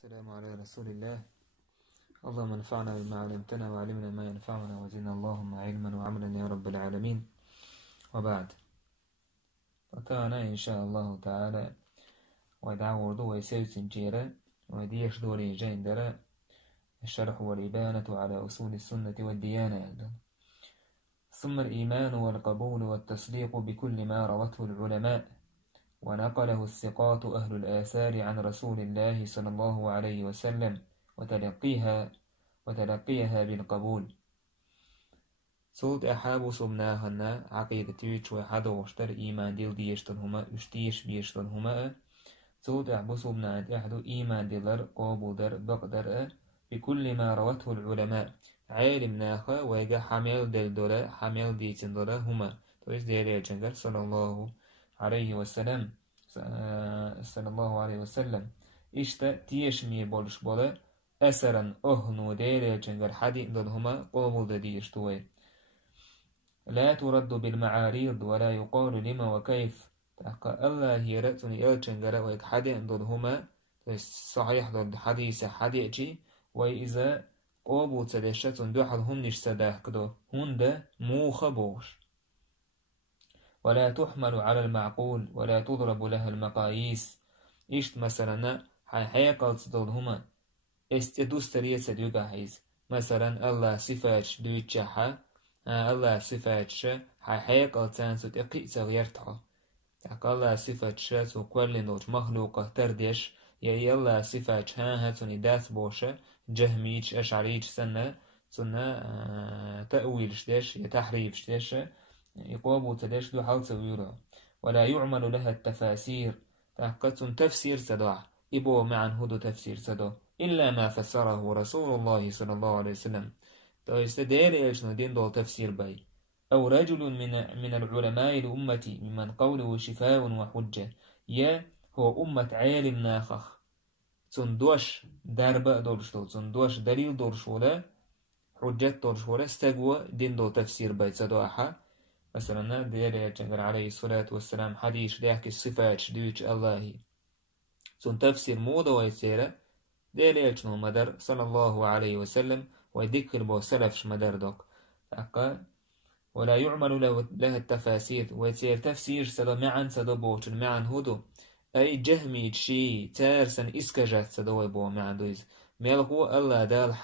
السلام على رسول الله. اللهم انفعنا بما علمتنا وعلمنا ما ينفعنا وزدنا اللهم علما وعملا يا رب العالمين. وبعد، فكان إن شاء الله تعالى ودعوه ويسير سنجيرا وديش دوري جيندرا الشرح والإبانة على أصول السنة والديانة. ثم الإيمان والقبول والتصديق بكل ما روته العلماء ونقله الثقات أهل الآثار عن رسول الله صلى الله عليه وسلم وتلقيها بالقبول. صوت أحاب صمناهن عقيدة تيوش وحدو وشتر إيمان ديل ديشتنهما اشتيش بيشتنهما. صوت أحب صمنا أحدو إيمان ديلر قابو در بقدر بكل ما روته العلماء عالم ناخا ويجا حمل دل دولا حمل ديتن دولا هما تويس ديري جنجر صلى الله عليه وسلم إشتا تيشمي بولش بولا أسرا أهنو ديري جنجر حدي دلهما قابل ديشتوي. لا ترد بالمعاريض ولا يقال لما وكيف. تحقى الله يرأتني يلجنجر ويك حدي دلهما صحيح ضد حديث حديجي وإذا قابل تدشتن دوحل هنش سداه كدو هند موخ بوش. ولا تحمل على المعقول ولا تضرب لها المقاييس. إشت مثلا حيقل تدلهما استدوسترية سديوغا حيز مثلا الله صفات دويتشاحا الله صفات حيقل تانسو تقيء تغيرتها تحقى الله صفات شاتو كل نوج مخلوقة تردش يا الله صفات هاتوني داث بوشة جهميج أشعريج سنة تأويل شدش يتحريف شدش يقوبو تدش دو حال تغيرها. ولا يعمل لها التفاسير تحقى تفسير سدع إبو معن هدو تفسير سدع إلا ما فسره رسول الله صلى الله عليه وسلم. تستدير إيشنا دين دول تفسير باي أو رجل من العلماء لأمتي ممن قوله شفاء وحجة يا هو أمة عالم ناخخ تندوش دربا دولشتول تندوش دليل دولشولا حجة دولشولا استقوى دين دول تفسير باي سدوحا. مثلا دير جنجر عليه الصلاة والسلام حديث ديحكي الصفات شدويش الله تن تفسير موضة ويسيرة دير يلجنو مدر صلى الله عليه وسلم ويذكر بو سلفش مدر دوك أقا. ولا يعمل له التفاسير ويسير تفسير سدو معن سدو بوشن معن هدو أي جهمي شي تارسن إسكجات سدو بو معن دويز ميلغو الله دال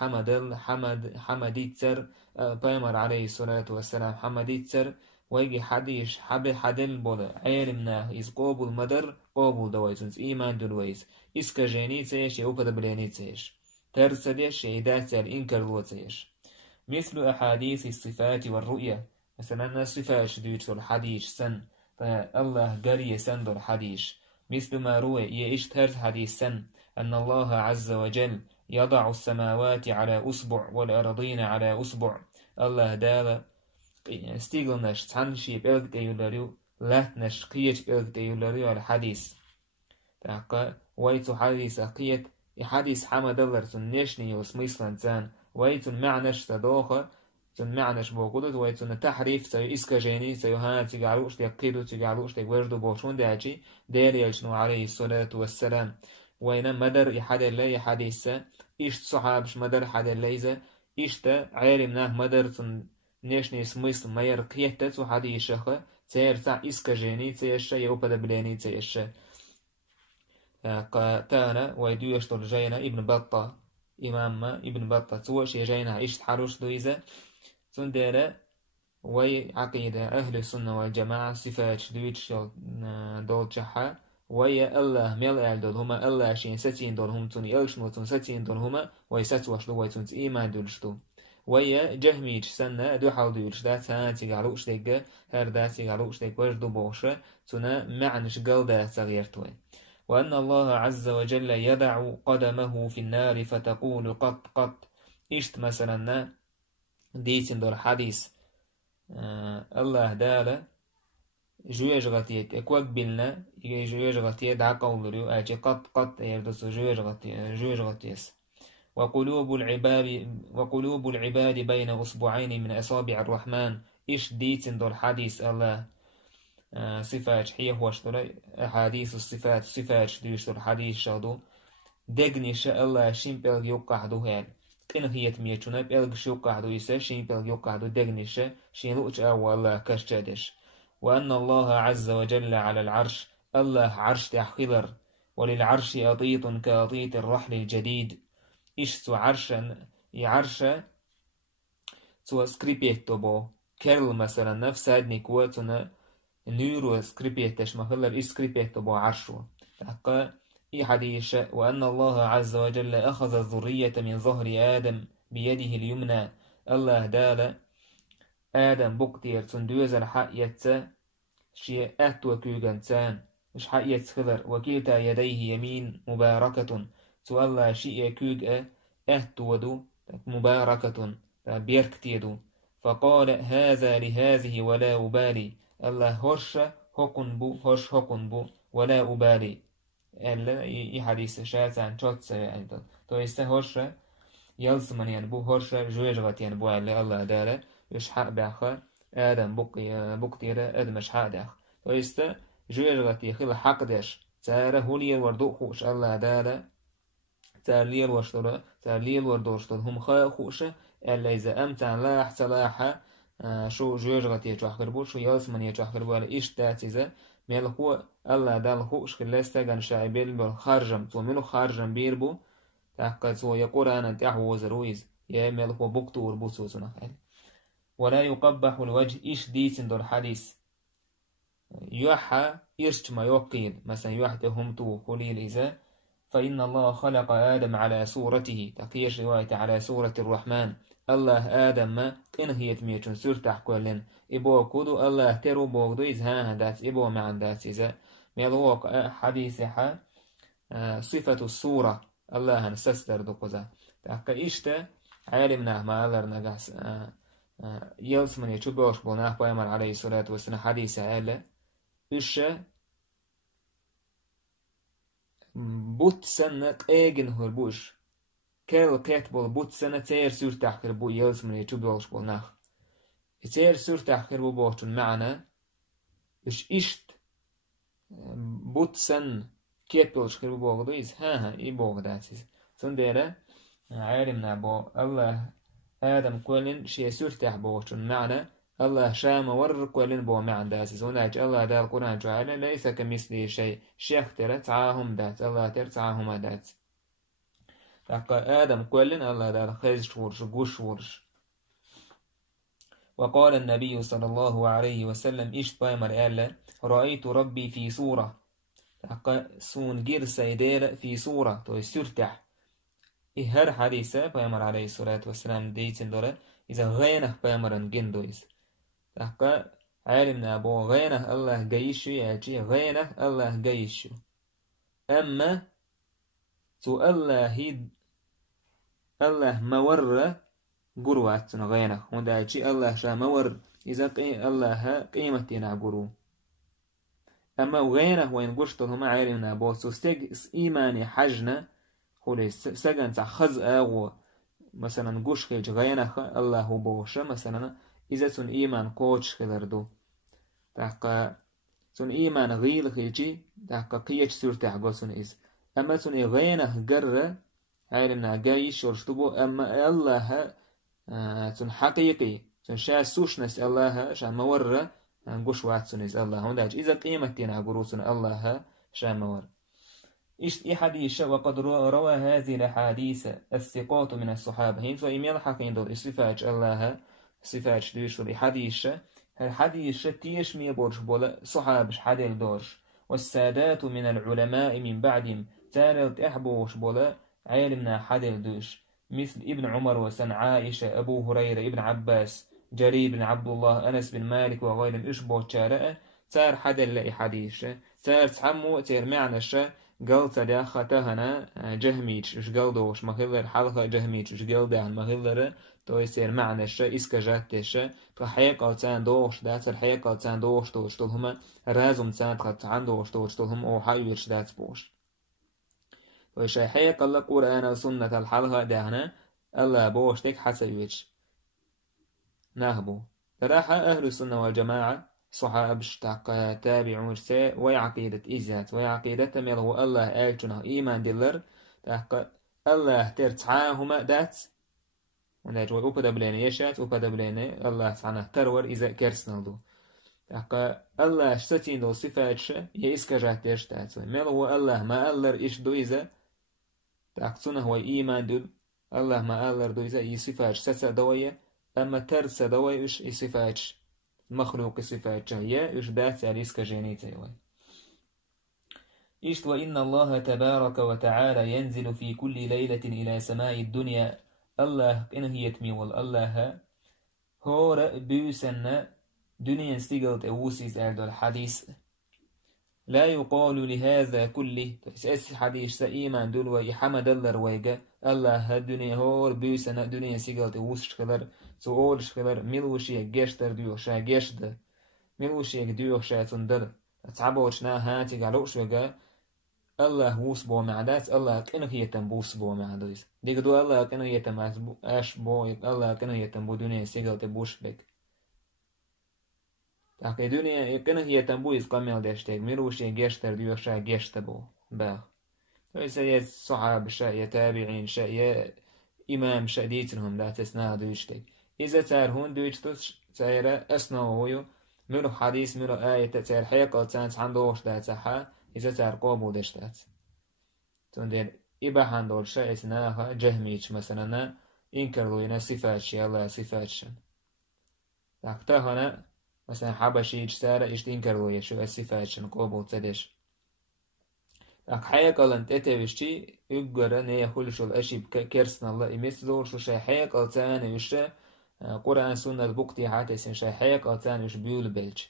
حمدي تسر بيمر عليه الصلاة والسلام حمدي تسر ويجي حديش حدل بولا عيرمنا إز قابل مدر قابل دويتونس إيمان دلويز إسكجيني تسيش يوبدا بليني تسيش ترسدش يدات الإنكر لو تسيش. مثل أحاديث الصفات والرؤية مثلا الصفات شدويت الحديث سن فالله قري سن الحديث مثل ما روي يعيش ترس حديث سن أن الله عز وجل يضع السماوات على أصبع والأرضين على أصبع. الله دال استيغلنش تنشي بلد يولاريو لاتنش قيت بلد يولاريو الحديث تحقى ويتو حديث قيت حديث حمد الله تنشني وسميسلان تان ويتو معنش تدوخة تن معنش بوقودت ويتو تحريف تيو إسكاجيني تيو هانا تيقعلوش تيقيدو تيقعلوش تيقوردو بوشون داجي دير يلجنو عليه الصلاة والسلام وين مدر يحدر لي حديثة إشت صحابش مدر حدر ليزة إشت عيرمناه مدر تن نشني سميسل ما يرقيته تو حديثة تير تا إسكاجيني تيشا يوبدا بليني تيشا. قاتانا ويدو يشتر جينا ابن بطة إمام ابن بطة توش يجينا إشت حروش دويزة تندير وي عقيدة أهل السنة والجماعة صفات دويتش دول جحا ويا الله ميل أعدل هما الله شين ستين دول هم تون يلشنو تون ستين دول هما ويستوش دو ويتون إيمان دولشتو ويا جهميج سنة دو حال دولش دات هاتي قالوش ديقة هر داتي قالوش ديق وجدو بوشة تونا معنش قلدة تغيرتوين. وأن الله عز وجل يدع قدمه في النار فتقول قط قط. إشت مثلا ديتين دول حديث الله دالا جويج غطيت اكوك بلنا جويج غطيت دع قولريو اجي قط يردسو جويج غطيس. وقلوب العباد بين أصبعين من أصابع الرحمن. إش ديتين دول حديث الله صفات هي هو أحاديث الصفات صفات ديشتر حديث شادو دقنيش الله شين بلغ يوقعدو هال كن هي تميتشونا بلغ شوقعدو يسا شين بلغ يوقعدو دقنيش شين لوش أو الله كشتادش وأن الله عز وجل على العرش الله عرش تحخلر وللعرش أطيط كأطيط الرحل الجديد إيش سو عرشا يعرشا سو سكريبيتو بو كيرل مثلا نفس هادني كواتنا نيرو سكريبيتش مخلر إيش سكريبيتو بو عرشو تحقا إي حديث وأن الله عز وجل أخذ الذرية من ظهر آدم بيده اليمنى الله دال آدم بقتير تندوز الحقية شيء أتوى كوغانتان مش حقية خضر وكلتا يديه يمين مباركة تو الله شيء كوغ أتودو مباركة بيركتيدو فقال هذا لهذه ولا أبالي الله هرش هكن بو هرش هكن بو ولا أبالي ألا يحديث شاتان شوتس يعني تو يستهرش يلسمن يعني بو هرش جوجغت يعني بو اللي الله داره يش حق بأخر آدم بقتيرة أدمش حق داخ تو يست جوجغت يخيل حق داش تاره هولي الوردو خوش الله داره تارليل وشتره تارليل وردوشتر هم خا خوشه ألا إذا أمتع لاح تلاحة شو جوجغت يجوحكر بو شو يلسمن يجوحكر بو على إيش تاتيزة ميل هو الله دال خوش خلاستا كان شايبيل بالخارجم تو ميلو خارجم بيربو تحقق تو يقول أنا تحو وزرويز يا ميل هو بوكتور بوسوسنا ولا يقبح الوجه إيش ديسن دور حديث يوحى إيش ما يوقيل مثلا يوحى هم تو خليل إذا فإن الله خلق آدم على صورته تقيش رواية على صورة الرحمن الله آدم ما إنهيت ميتون سورتح كلن إبو كودو الله ترو بوغدو إزهاها دات إبو معن دات إذا ميلوك حديثها صفة الصورة الله نستر دقوزا تحقا إشتا عالمنا ما ألر نقاس يلس من يتشبوش بوناه بيامر عليه الصلاة والسلام حديث عالة إشتا بوت سنة قاقن هربوش كيل كاتبول بوت سنة تير سور تحقر بو يلس من يتشبوش بوناه تير سور تحقر بو بوشتن معنا إشت بوت سن كاتبولش خير بو بوغدويز ها إي بوغداتيز سنديرة عالمنا بو الله آدم كولن شيء سورتح بوشتن معنا الله شام ور كولن بو معن داسيز وناج الله دا القرآن جعل ليس كمثله شيء شيخ ترى تعاهم دات الله تر تعاهم دات تقى آدم كولن الله دا الخيز شورش قوش ورش وقال النبي صلى الله عليه وسلم إيش بايمر ألا رأيت ربي في صورة تقى سون جير سيدير في صورة تو سورتح إهر حديثة بايمر عليه الصلاة والسلام ديتن دورة إذا غينه بايمرن جندويز تحقا عالمنا أبو غينه الله جيشو ياجي غينه الله جيشو أما تو الله مورة قرواتنا غينه وندا يجي الله شا مور إذا الله قيمتنا قرو أما غينه وين قشتهم عالمنا أبو سوستيق إيماني حجنا هو سجن تخز أو مثلا قش خيج غينه الله بوشة مثلا إذا سن إيمان قوش خلردو تحقا سن إيمان غيل خيجي تحقا قيش سور تحقا سن إز أما سن غينه قرر عالمنا قايش ورشتبو أما الله سن حقيقي سن شا سوشنس الله شا مورة قش وات سن إز الله هنداج إذا قيمتنا قرو سن الله شا مور إيش حديث وقد روى هذه الحديث الثقات من الصحابة هين سو إيميل حقين دور إصفاج الله صفاج دوش ولي حديث الحديث تيش ميبورش بولا صحابش حديل دورش والسادات من العلماء من بعدهم تارلت أحبوش بولا عالمنا حديل دوش مثل ابن عمر وسن عائشة أبو هريرة ابن عباس جرير بن عبد الله أنس بن مالك وغيرهم إشبو تشارئ تار حديل لأي حديث تار تحمو تار معنش قلت داختهنا جهميش إش قلدوش مهلر حلقة جهميش إش قلدان مهلر تو يصير معنى الشيء إسكاجات الشيء تحقيق ألتان دوش دات الحقيق ألتان دوش توش تلهم رازم تان تان دوش توش تلهم أو حيوش دات بوش ويش حقيق الله قرآن وسنة الحلقة دهنا الله بوش تك حسيوش نهبو تراح أهل السنة والجماعة صحابش تابعون ساء ويعقيدة إزات ويعقيدة ميلو الله آلتنا إيمان دلر تحق الله ترتعاهما دات وناج وأبدا بلينا يشات أبدا بلينا الله سبحانه ترور إذا كرسنالدو تحق الله اشتتين دو صفاتش يسكجات تشتات ميل هو الله ما ألر إيش دو إذا تحقصونه هو إيمان دو الله ما ألر دو إذا يصفاتش سسا دوية أما ترسا دوية إيش يصفاتش مخلوق صفاتش هي إيش دات على إسكجينيتي إشت وإن الله تبارك وتعالى ينزل في كل ليلة إلى سماء الدنيا الله إن هي تميول الله هور بيسن دنيا استيقلت أوسيس أرد الحديث لا يقال لهذا كله تحس حديث سئيما دلوي حمد الله رويقة الله الدنيا هور بيسن دنيا استيقلت أوسيس خلر سؤال خلر ملوشي جشتر ديوشا جشد ملوشي ديوشا تندر تعبوشنا هاتي قالوش وقا الله ووس بو معدات الله كأنه يتنبوس بو معدات ديقدو الله كأنه يتماس اش بو الله كأنه يتنبو دنيا سيقل تبوش بك تاكي دنيا كأنه يتنبو يسقمل داشتاك ميروش يجشتر ديوشا جشتبو باغ فإذا يصحاب شاء يتابعين شاء إمام شاء ديتنهم لا تسنا دوشتاك إذا تارهون دوشتوش تايرا أسنوهيو ميرو حديث ميرو آية تاير حيقل تانس عندوش داتحا إذا ترقابو دشتات تندر إباحان دول شيء اسناها جهميش مثلا إنكروا لنا صفات الله صفات تاكتاهنا مثلا حبشي سارة إشت إنكروا يشو الصفات قابو تدش تاك حيقلن تتوشتي يقرأ نيخلشو الأشيب كرسنا الله إمس دور شو شي حيقل تاني وش قرآن سنة بوقتي حاتسين شي حيقل تاني وش بيول بلج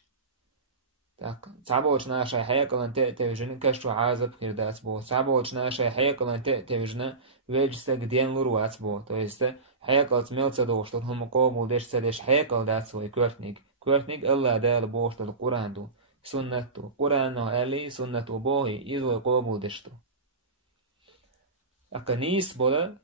تعبوش ناشا حيقلن تأتوجن كشتو عازب كردات بو تعبوش ناشا حيقلن تأتوجن ويجستا قدين لروات بو تو يستا حيقلت ميلتا دوشتل هم قابل ديش سدش حيقل دات سوي كورتنيك الله دال بوشتل القرآن دو سنتو قرآن نو ألي سنتو بوهي إذو قابل ديشتو أكا نيس بولا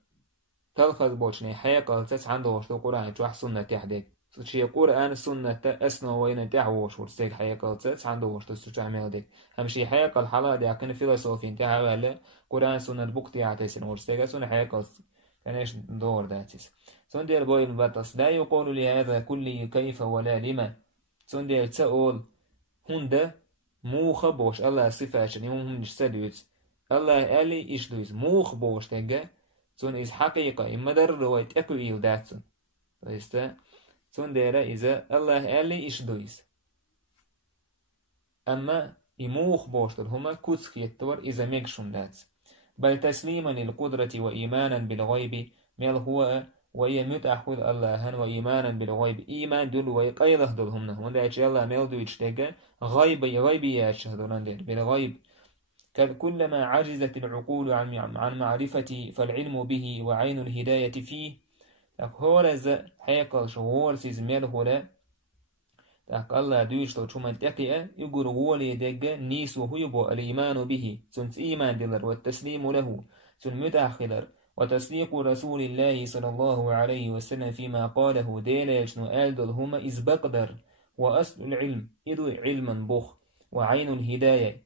تلخذ بوشني حيقلت عندوشتل القرآن جوح سنة يحديك شيء قرآن سنة أسنو وين تعوش ورسيك حياة تس عنده وش تستعمل ديك هم شيء حياة الحلا دي عكن فيلسوفين تاعه ولا قرآن سنة بوقتي عتسن ورسيك سنة حياة كانش دور داتس سندير بوين بطس لا يقول لهذا كل كيف ولا لما سندير تقول هندا موخ بوش الله صفات يوم هم نشتدوت الله قالي إيش دويس موخ بوش تجا سن إز حقيقة إما در رواية أكو إيل داتسن ويستا سنديرة إذا الله قالي إيش دويس أما إموخ بوشتر هما كتسك يتور إذا ميكشون دات بل تسليما للقدرة وإيمانا بالغيب ميل هو ويمت أحد الله وإيمانا بالغيب إيمان دول ويقيله دول همنا وندا إيش الله ميل دو يشتغى غيب يشهدون دير بالغيب كلما عجزت العقول عن معرفة فالعلم به وعين الهداية فيه هورز حيقل شهور سيزميل هولا تاك الله دويش تو شومان تقيا يقول غولي دقا نيس وهيبو الإيمان به سنت إيمان دلر والتسليم له سن متأخلر وتصديق رسول الله صلى الله عليه وسلم فيما قاله ديليش نؤالدل هما إزبقدر وأصل العلم إذو علما بخ وعين الهداية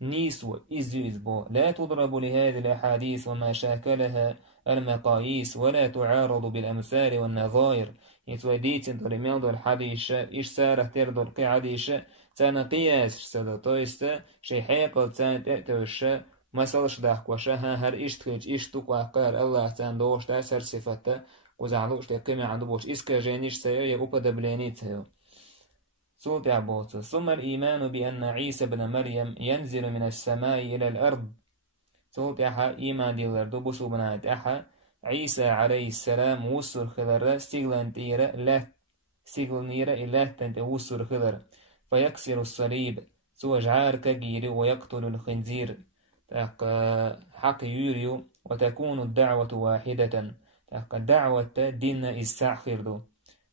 نيس وإزبو لا تضرب لهذه الأحاديث وما شاكلها المقاييس ولا تعارض بالأمثال والنظائر يتوديت درميان دول حديث إيش سارة تردو القعديش تانا قياس سدطويستا شي حيقل تان تأتوش مسلش داك وشاها هر إيش تخيج إيش تقوى قار الله تان دوش تأسر صفتا وزعلوش تقيمي عندوش إسكا جينيش سيو يقوبا دبلينيت سيو سوط عبوت ثم الإيمان بأن عيسى بن مريم ينزل من السماء إلى الأرض سوط أحا إيمان ديلر دوبسو بنات أحا عيسى عليه السلام وصر خلر سيغلان تيرا لا سيغلنيرا إله تنت وصر خلر فيكسر الصليب سوى جعار كجير ويقتل الخنزير تاق حق يوريو وتكون الدعوة واحدة تاق الدعوة دين الساخر دو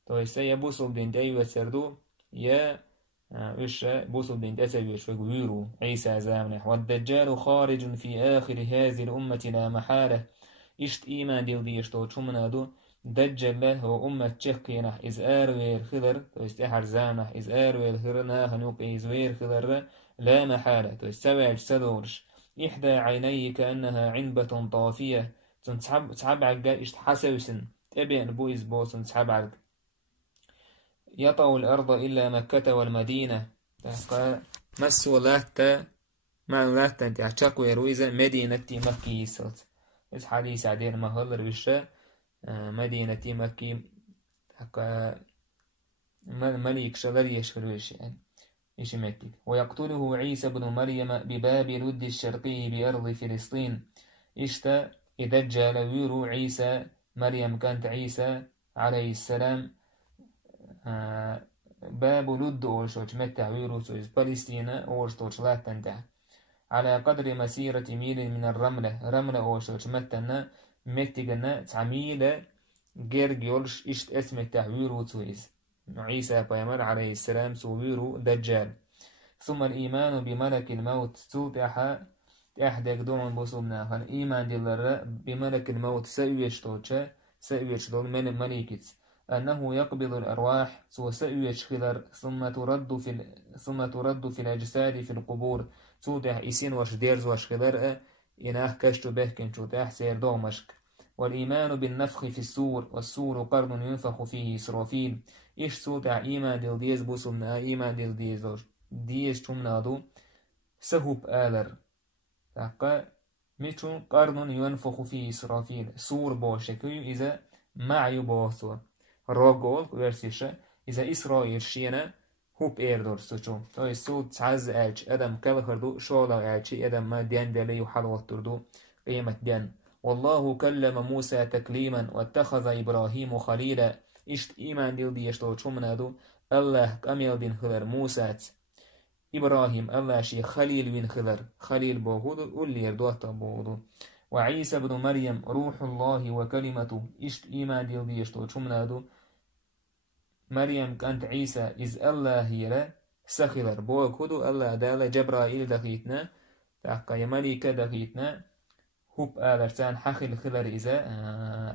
تو يسيا بوصل دين تأيوة سردو يا إيش بوصل دين تسويش ويرو عيسى زامنح والدجال خارج في آخر هذه الأمة لا محالة إشت إيمان ديل ديشتو شمنادو دجال له وأمة تشكينح إز آروير خضر تو استحر زامنح إز آروير خضر ناخ نوق إز وير خضر لا محالة تو استوعج سدورش إحدى عينيه كأنها عنبة طافية تسحب عقا إشت حسوسن تبين بويز بوسن تسحب عقا يطأ الأرض إلا مكة والمدينة مس ولاتا ما ولاتا انت عشاقوا يرويزا مدينة مكي يسلت إس حديث عدين مهلر بشا مدينة مكي ملك شغل يشفرويش يعني إيش مكي ويقتله عيسى بن مريم بباب لد الشرقي بأرض فلسطين إشتا إدجال ويرو عيسى مريم كانت عيسى عليه السلام باب لد أورشوش متى ويرو سويس فلسطين أورشوش لا تنتهي على قدر مسيرة ميل من الرملة رملة أورشوش متى متى تعميل جيرجيولش إشت اسم التحوير سويس عيسى بيمر عليه السلام سويرو دجال ثم الإيمان بملك الموت توتح تحدك دون بصوبنا فالإيمان دلر بملك الموت سأويش من الملكت أنه يقبض الأرواح سأويش خلر ثم ترد في الأجساد في القبور توتح إسين وش ديرز وش خلر إناه كشتو بهكن توتح سير دومشك والإيمان بالنفخ في السور والسور قرن ينفخ فيه إسرافيل إيش توتح إيمان دل ديز بصوبنا إيمان دل ديز تمنادو سهوب آلر تاقا ميتون قرن ينفخ فيه إسرافيل سور بوشكو إذا معي بوثو روغول ورسيشة إذا إسرائيل شينا هوب إيردور سوچو تو سود تعز آج أدم كالخردو شولا آجي أدم ما ديان دلي وحلوة تردو قيمة ديان والله كلم موسى تكليما واتخذ إبراهيم خليلا إشت إيمان ديل ديشتو چومنادو الله كاميل دين خلر موسى إبراهيم الله شي خليل وين خلر خليل بوغودو واللي يردوه بوغودو وعيسى بن مريم روح الله وكلمته إشت إيمان ديل ديشتو چومنادو مريم كانت عيسى إذ الله هيرا سخلر بوغودو الله دال جبرائيل دخيتنا تحقا يمليك دخيتنا هوب آلرسان حخل خلر إذا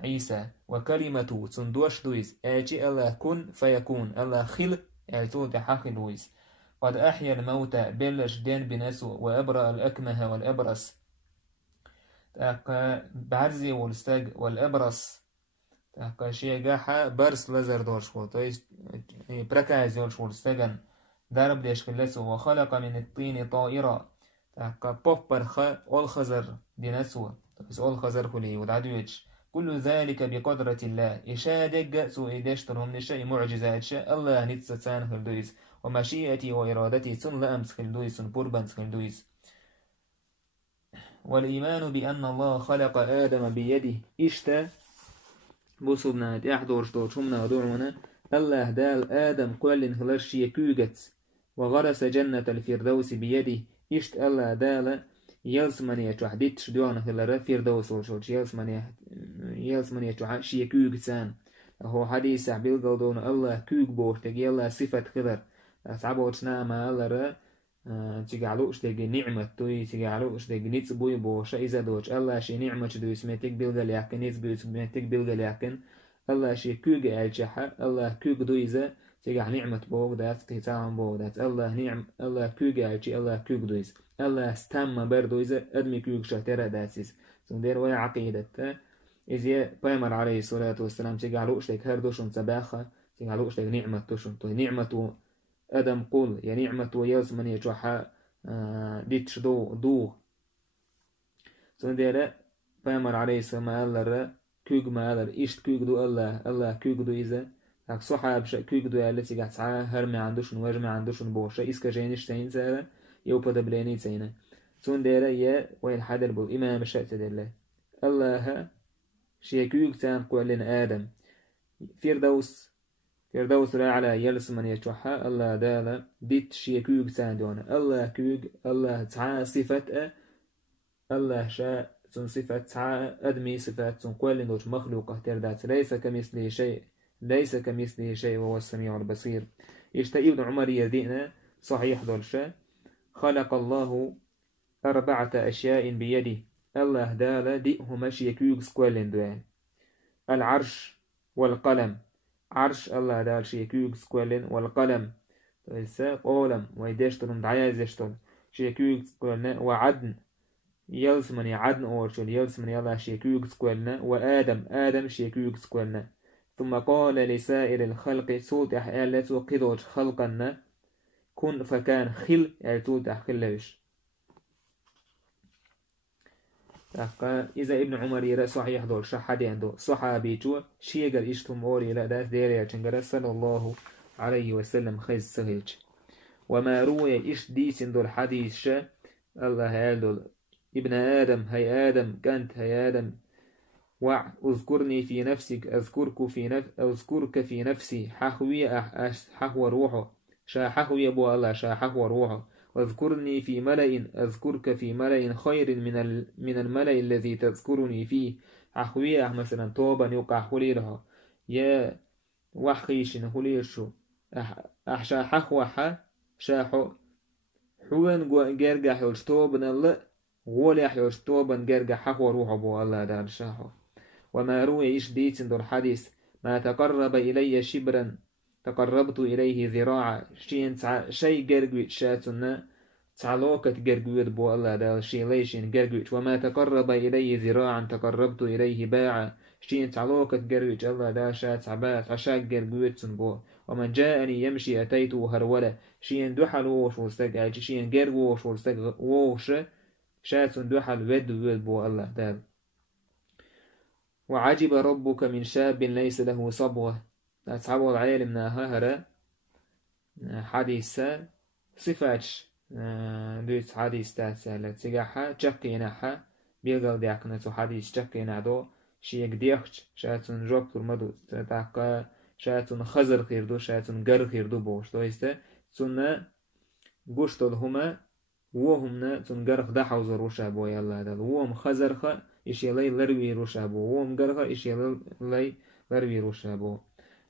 عيسى وكلمته تندوش دويز آجي الله كن فيكون الله خل آلتو تحخل دويز قد أحيا الموتى بلش دين بنسو وأبرأ الأكمه والأبرص تاقا بعرزي والستاق والأبرص تاقا شيء قاحة برس لزر دورشول تويس بركاز يولشول استاقن دارب ديش خلسو وخلق من الطين طائرة تاقا بوبر أول دينسو تويس أول خزر كلي ودعدويتش كل ذلك بقدرة الله إشادق سوء ديشترهم نشاء معجزات شاء الله نتسان خلدويس ومشيئتي وإرادتي سن لأمس خلدويس بوربانس خلدويس والإيمان بأن الله خلق آدم بيده إشتا بوصبنا يحضرش شمنا دورنا الله دال آدم قال هلرش يكوغت وغرس جنة الفردوس بيده إشت الله دال يلسمني تحديتش دون هلر فردوس وشوش يلسمني تحديتش يكوغتان هو حديث عبيل قلدون الله كوغ بوشتك يلا صفة خلر أصعبوشنا ما الله تجعلوش تجي نعمة توي تجعلوش تجي نيت بوي بوشة إذا دوش الله شيء نعمة تدوي سمتك بيلقى لكن نيت بوي سمتك بيلقى لكن الله شيء كوج الجحة الله كوج دوي إذا تجع نعمة بوق دات قطعا بوق دات الله نعم الله كوج الجي الله كوج دوي الله استم بردو إذا أدمي كوج شهترة داتسيس سندير ويا عقيدة إذا بيمر عليه الصلاة والسلام تجعلوش تك هردوشون سباخة تجعلوش تك نعمة توشون توي نعمة أدم قول يا نعمة ويلس من يجوحا ديتش دو سندير بيمر عليه السلام الله كوغ ما الله إيشت كوغ دو الله كوغ دو إذا هاك صحاب شا كوغ دو التي قاعد ساعة هرمي عندوشن وجمي عندوشن بوشة إسكا جينيش سين سارة يوبا دبليني سينا سندير يا وين حدر بو إمام الشأت الله الله شيا كوغ تان قول لنا آدم فردوس على يلس من يتوحى الله دالا ديت شيا كوغ ساندونا الله كوغ الله تعا صفة الله شاء سن صفة تعا أدمي صفات سن كل نوش مخلوقة تردات ليس كمثله شيء وهو السميع البصير يشتئي ابن عمر يدينا صحيح دولشا خلق الله 4 أشياء بيده الله دالا دئه مشي كوغ سكوالين دوان العرش والقلم عرش الله دال شي كوغ سكوالين والقلم قولم ويدشترون دعايا زشتون شي كوغ سكوالين وعدن يلسمني عدن أورشل يلسمني الله شيكوكس كولنا وآدم شيكوكس كولنا ثم قال لسائر الخلق صوت أحيالت وقضوش خلقنا كن فكان خل صوت أحخلوش إذا ابن عمر يرى صحيح دول شحدي عنده صحابي جو شيغر إشتم أوري لا داس ديريا چنگرا صلى الله عليه وسلم خيز سهيج وما روي إش ديسن دول حديث شا الله يالدول ابن آدم هي آدم كانت هي آدم وع اذكرني في نفسك أذكرك في نفسي ححو روحه شا ححو يبو الله شا ححو روحه واذكرني في ملأ أذكرك في ملأ خير من الملأ الذي تذكرني فيه ححوية مثلا توبا يوقع حليلها يا وحيش حليشو أحشا ححوحا شاحو حوان جرجع حوش توبنا لا غولي حوش توبا جرجع ححو روحه بو الله دار شاحو وما روي إيش ديتن دور حديث ما تقرب إلي شبرا تقربت إليه ذراعا شيء جرجوت شاتنا تعلوكت جرجوت بو الله دال شيء ليشين جرجوت وما تقرب إليه ذراعا تقربت إليه باعا شيء تعلوكت جرجوت الله دال شات عبات عشاك جرجوت بو ومن جاءني يمشي أتيته هرولا شيء دوحل ووش ورستق شيء جرجوش ورستق ووش شات دوحل ود بو الله دال وعجب ربك من شاب ليس له صبوة أصحاب العالم ناهرة حديثة صفاتش دوت حديث تاسالة تجاحة جاكيناها بيلغل ديكنا تو حديث جاكينا دو شيك ديخش شاتون جوب ترمدو تاقا شاتون خزر خيردو شاتون غر خيردو بوش دو استه تون قشتل هما وهمنا تون غرخ دحوز روشا بو يلا دل وهم خزرخ إشي لي لروي روشا بو وهم غرخ إشي لي لروي روشا بو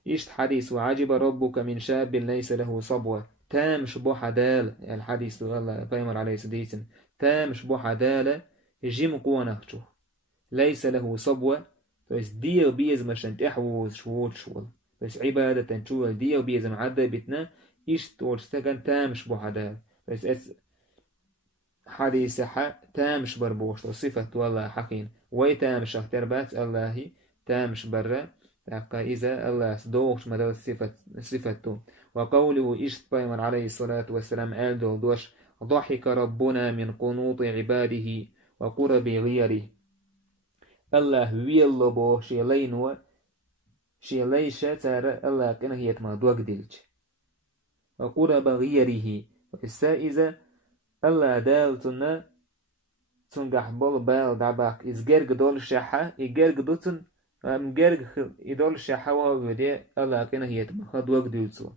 إشت حديث وعجب ربك من شاب ليس له صبوة تام شبوح دال الحديث الله بيمر عليه سديتن تام شبوح دال جيم قوانخشو ليس له صبوة بس ديو بيز مشان تحوز شوال بس عبادة شوال ديو بيز معدة بتنا إشت ورستقن تام شبوح دال بس حديث تامش بربوش وصفة والله حقين ويتامش اختربات الله تامش برا إذا الله دوش مدى صفته وقوله إشت بيمن عليه الصلاة والسلام ألدو دوش ضحك ربنا من قنوط عباده وقرب غيره الله ويلو بو شيلين شيليشة ترى الله كنه يتما دوك دلج وقرب غيره والسائزة الله دالتنا تنجح بال دعباك إزجرج دول شحة إجرج دوتن مجرج يدول شحة وهودي الله كنا هيتم خد وقت يلسو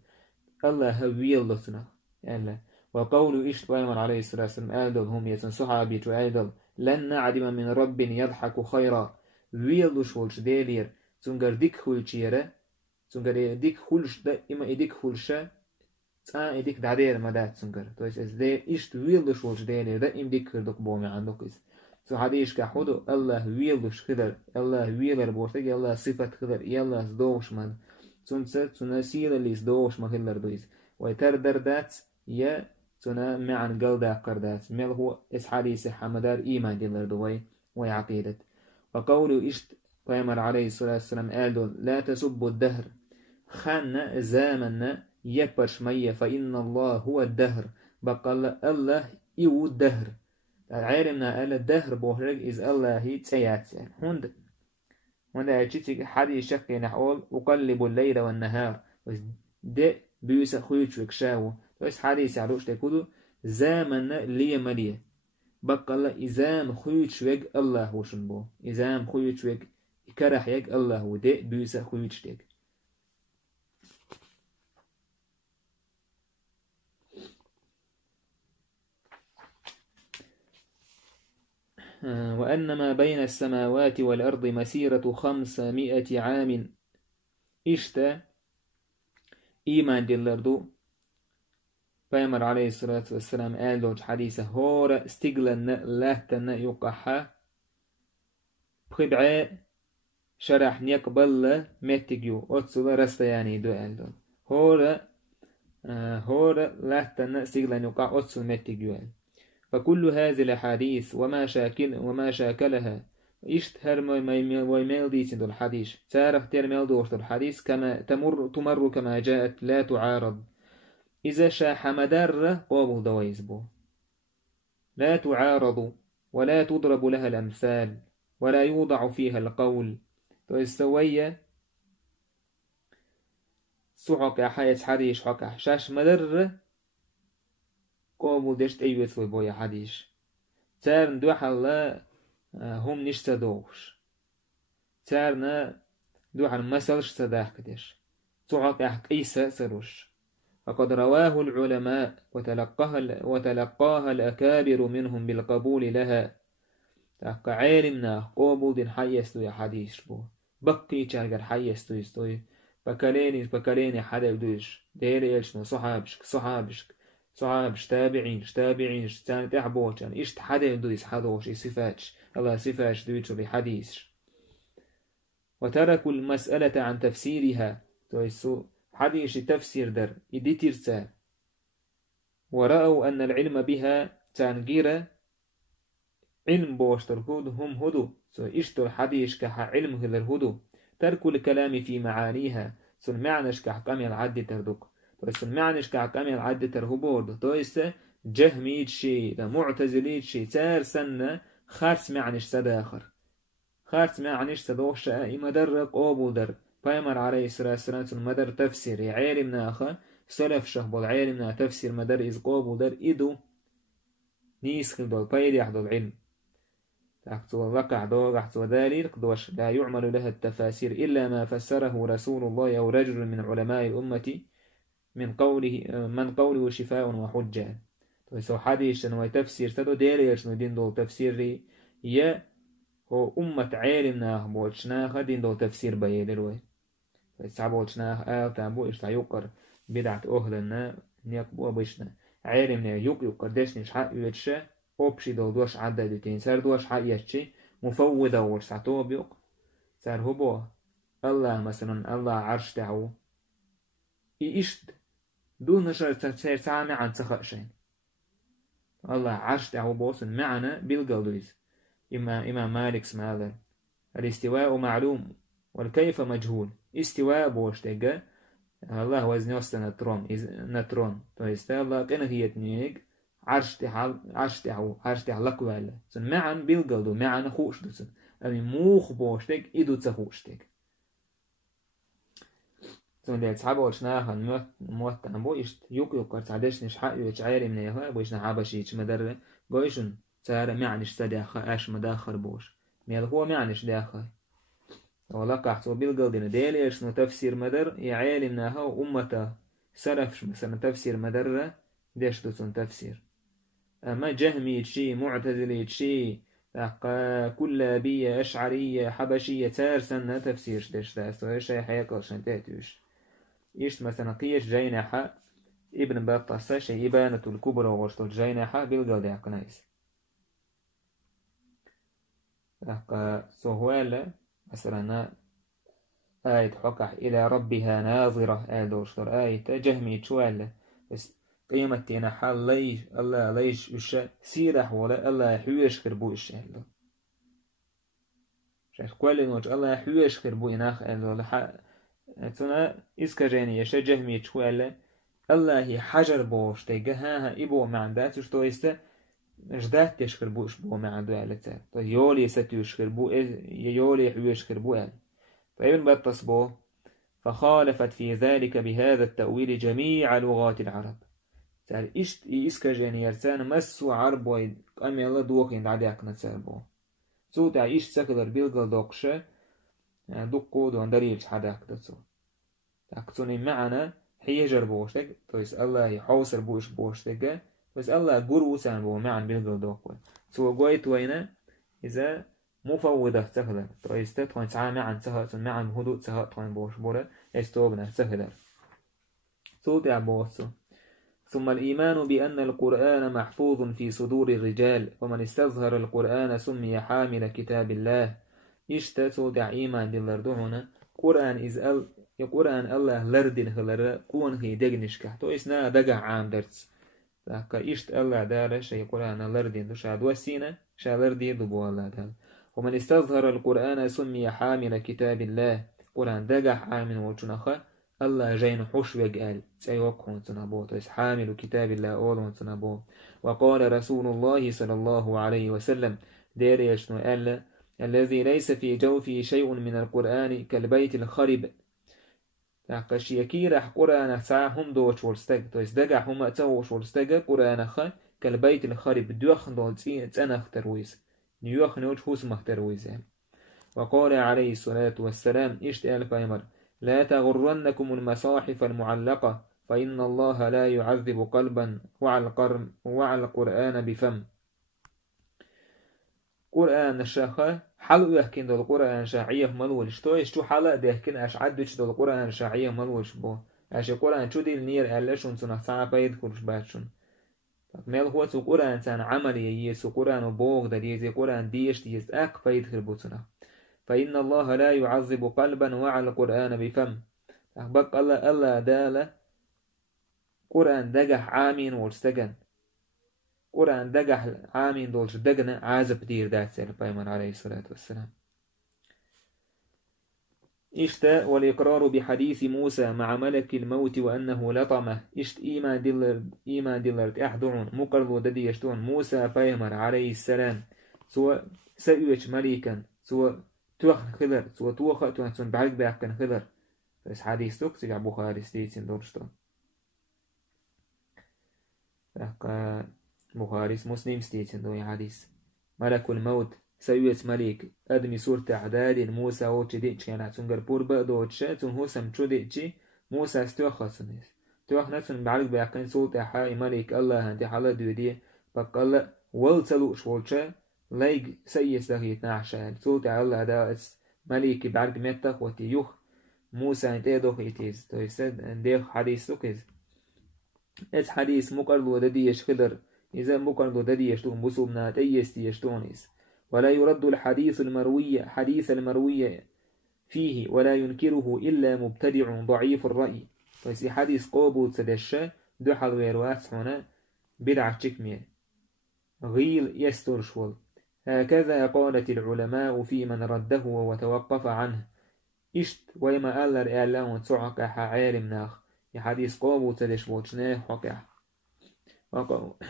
الله هويل لسنا يعني وقول إيش بيمن عليه الصلاة والسلام أيضا هم يتن صحابي أيضا لن نعدم من رب يضحك خيرا ويل شولش ديلير تنجر ديك خلشيرة تنجر ديك خلش دا إما إديك خلشة إديك دعير مدات تنجر تويس إز دي إيش ويل شولش ديلير دا إم ديك خردك بومي عندك إز سو حديش كحودو الله ويلش خدر الله ويلر بورتك الله صفة خدر يلا زدوش من تنسيل اللي زدوش مخلر دويز ويتردر دات يا تنا معن قلدا قردات مل هو إس حديث حمدار إيمان دلر دوي ويعقيدت وقوله إشت بيمر عليه الصلاة والسلام قال لا تسبوا الدهر خان زامن يكبرش مية فإن الله هو الدهر بقال الله إيو الدهر عارمنا قال الدهر بوهرق إز الله تسيات هند أجيتك حديث شقي نحول أقلب الليل والنهار ده بيوسا خويتشوك شاو بس حديث عروش تكودو زامن لي مليه بقى الله إزام خويتشوك الله وشنبو إزام خويتشوك كرح يك الله وده بيوسا خويتشوك وأن ما بين السماوات والأرض مسيرة 500 عام إشتا إيمان دلردو بيمر عليه الصلاة والسلام قال له حديثة هورا استقلن لهتن يقحا بخدعاء شرح نيقبل متجيو أتصل رستياني دو قال له هورا لهتن استقلن يقع أتصل متجيو فكل هذه الأحاديث وما شاكلها اشتهر ويميل ديس دول الحديث تارخ ترميل دوش الحديث كما تمر كما جاءت لا تعارض إذا شاح مدار قابل دويزبو لا تعارض ولا تضرب لها الأمثال ولا يوضع فيها القول تويستوية سحق حيث حديث حق شاش مدر قابل دشت أيوة بويا حديث تارن دوح الله هم نشتدوش تارنا دوح المسلش تداح كدش سحق إيسا سروش فقد رواه العلماء وتلقاها الأكابر منهم بالقبول لها تحق عالمنا قابل دين حيستو يا حديث بو بقي تشارجر حيستو يستوي بكاليني حدا يدوش ديري إلشنا صحابش تابعين تاني تحبوشان إشت حدا يدوش حدوش صفاتش الله صفاتش دويتشو بحديثش وتركوا المسألة عن تفسيرها تويسو حديث تفسير در إديتيرسا ورأوا أن العلم بها تنجير علم بوشتر هود هم هدو سو إشتر حديث كح علم هذا الهدو تركوا الكلام في معانيها سن معنش كح كامل عد تردك سن معنش كح كامل عد ترهبورد تويس جهميد شيء معتزليد شيء تار سنة خارس معنش سداخر خارس معنش سدوش إما در قابو در بايمر عليه الصلاة والسلام مدر تفسير عالمنا أخا سلف شهبال عالمنا تفسير مدر إزقاب در إدو نيسخل دول بايد يحضر العلم تحتو لقع دوغحتو دليل قدوش لا يعمل لها التفاسير إلا ما فسره رسول الله أو رجل من علماء الأمة من قوله شفاء وحجة ويسو حديث شنو تفسير سدو دليل شنو دين دول تفسير يا هو أمة عالمنا بولشناها دين دول تفسير بيدلوي فالسعبولشناها تابو إشتا يقر بدعة أهلنا نيقبوا بيشنا عالمنا يقر دشنش حق يتشا أبشي دول دوش عددتين سار دوش حق يتشي مفوضة ورسعتو بيق سار هبو الله مثلا الله عرش تعو إشت دون نشر تسير سامع عن سخأشين الله عرش تعو بوصن معنا بالقلويز إمام مالك سمالا الاستواء معلوم والكيف مجهول استواء بوشتغا الله وزنيوست نترون تويست الله كنا هي تنيق عرش تحل لقوالا سن معا بالقلدو معا خوش دوسن أمي موخ بوشتغ إدو تخوشتغ سن دي أصحاب وشناها موتن بوشت يوكر تعدش نشحق يتشعيري من يهوى بوشنا حابشيش مدر بوشن سار معنش سداخل أش مداخل بوش ميل هو معنش داخل ولقحتو بالقلدين ديليش نو تفسير مدر يعالمناها وأمتا سلفش مثلا تفسير مدر ديش دوتون تفسير أما جهمي شي معتزلي شي كلابية أشعرية حبشية تارسن تفسير ديش داستو إيش حيقل شنتاتوش إيش مثلا قيش جينحة ابن بطاسة شي إبانة الكبرى وغشتو الجينحة بالقلد يقنايس سهوالة مثلا آية حقح إلى ربها ناظرة آية جهمي تشوالة بس قيمتنا حال ليش الله ليش وش سيرح ولا الله حويش خربو الشهل شايف كل نوج الله حويش خربو إناخ الله تنا إسكجاني يش جهمي تشوالة الله حجر بوش تيجها إبو معندات وش تويسته جدات تشكر بوش بو مع دوالته طيب يولي ستيشكر بو يولي حيشكر بو فابن بطس بو فخالفت في ذلك بهذا التأويل جميع لغات العرب تعال إشت إسكجاني يرسان مسو عرب ويد أم يلا دوخين عديك نتسال بو سو تع إشت سكلر بيلغل دوقشة دوقو دون دليلش حداك دتسو تاكتوني معنا حيجر بوشتك تويس الله يحوصر بوشتك بس الله جرو سان بو معن بيلغل دوقو سو قويت وينا إذا مفوضة سهلة تويستت خوين سعى معن سهل معن هدوء سهل خوين بوش بورا استوبنا سهلة سو تع بوسو ثم الإيمان بأن القرآن محفوظ في صدور الرجال ومن استظهر القرآن سمي حامل كتاب الله يشتتو دع إيمان دلردوهنا قرآن قرآن الله لردن هلر قون هي دقنشكه تو إسنا دقع عام درس تحكا إشت الله دار شيء قرآن لردين دو شاد وسينة شاد لردين دو الله دار. ومن استظهر القرآن سمي حامل كتاب الله قرآن دقح عامل وچنخه الله جين حش وقال سيوقعون تنبو تيس حامل كتاب الله أولون تنبو. وقال رسول الله صلى الله عليه وسلم دير يشنو ألا الذي ليس في جوفه شيء من القرآن كالبيت الخرب تحقا شيكير قرآن ساهم دوش ورستق تيس دقح هم أتوش ورستق قرآن خ كالبيت الخرب دوخ دول تنخ ترويس نيوخ نوش حوس مخترويس. وقال عليه الصلاة والسلام إشت الفايمر لا تغرنكم المصاحف المعلقة فإن الله لا يعذب قلبا وعلى القرآن بفم. قرآن الشاخة حلو يحكين دول القرآن شاعية ملولش تو حلق ده يحكين أش عدوش دول القرآن شاعية ملولش بو أش القرآن شو دي النير ألشون سنة صعبة يدخلش باتشون ميل هو سو قرآن سان عملي يسو قرآن بوغ دا ديزي قرآن ديش ديز أك فيدخل بوتنا. فإن الله لا يعذب قلبا وعلى القرآن بفم. بق الله دالة قرآن دقح عامين ورستقن قرآن دقح عامين دولش دقن عازب دير دات سير بايمن عليه الصلاة والسلام. إشت والإقرار بحديث موسى مع ملك الموت وأنه لطمه إشت إيمان دلرت أحدعون مقرضو ددي يشتون موسى بايمن عليه السلام سوى سيوش مليكا سوى توخ خضر سوى توخ توخن بعلق بأحكن خضر بس حديث توك سيقع بخاري ستيتين دورشتون بخاري مسلم ستيتين دوي حديث ملك الموت سيوت ملك أدمي سورة عداد موسى وچي ديتش كان تنقر بور بقدو تشاتون هو سمچو ديتشي موسى استوخ سنيس توخ نتون بعلق بأحكن سورة حاي ملك الله هنتي حالة دودي بق الله والتلوش والچا ليق سيس دغيت نعشان سورة الله دا ملك بعلق متخ وتي يوخ موسى انتي دوخ يتيز تو يسد انديخ حديث توكيز اس حديث مقرلو دديش خضر إذا مقرلو دديش تون بسوبنا تيستيش تونيس. ولا يرد الحديث المروي فيه ولا ينكره إلا مبتدع ضعيف الرأي. فسي حديث قوبو تسدشة دحل ويرواس هنا بدعة شكمية غيل يستر شول. هكذا قالت العلماء في من رده وتوقف عنه إشت ويما ألر إعلام تسعق عالم ناخ حديث قوبو تدش وچناه حقح.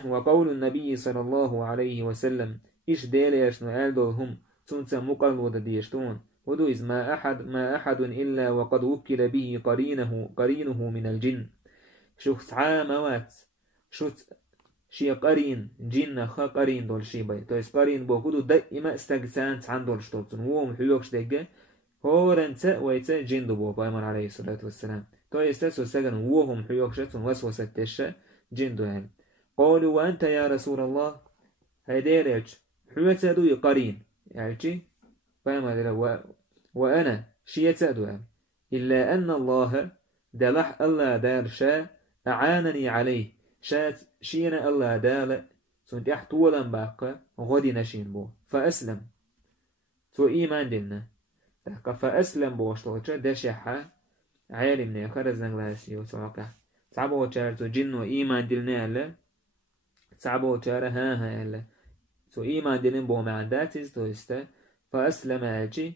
وقول النبي صلى الله عليه وسلم إيش ديليش نعالدهم تنسى مقرلو ديشتون ودو إذ ما أحد إلا وقد وكل به قرينه من الجن. شو سعى موات شو شي قرين جن خا قرين دول شي باي تو قرين بو كدو دائما استغسان عن دول شتوتن هو محيوكش دقه هورنت ويتا جن دو بو بايمن عليه الصلاة والسلام تو يستسو سجن وهم حيوكشتن وسوسة تشا جن دو يعني. قالوا وأنت يا رسول الله هيديرج حيوة دو قرين يعني شي بايمن وأنا شي تأدو يعني. إلا أن الله دلح الله دار شا أعانني عليه شات شينا الله دال سنت يحطولا باقا غدي نشين بو فأسلم تو إيمان دلنا فأسلم بوشتوشا دشحا عالم نيخر زنغلاسي وتوقع تعبو تشار تو جنو إيمان دلنا ألا تعبو تشار ها ألا تو إيمان دلن بو معنداتيز تو استا فأسلم أجي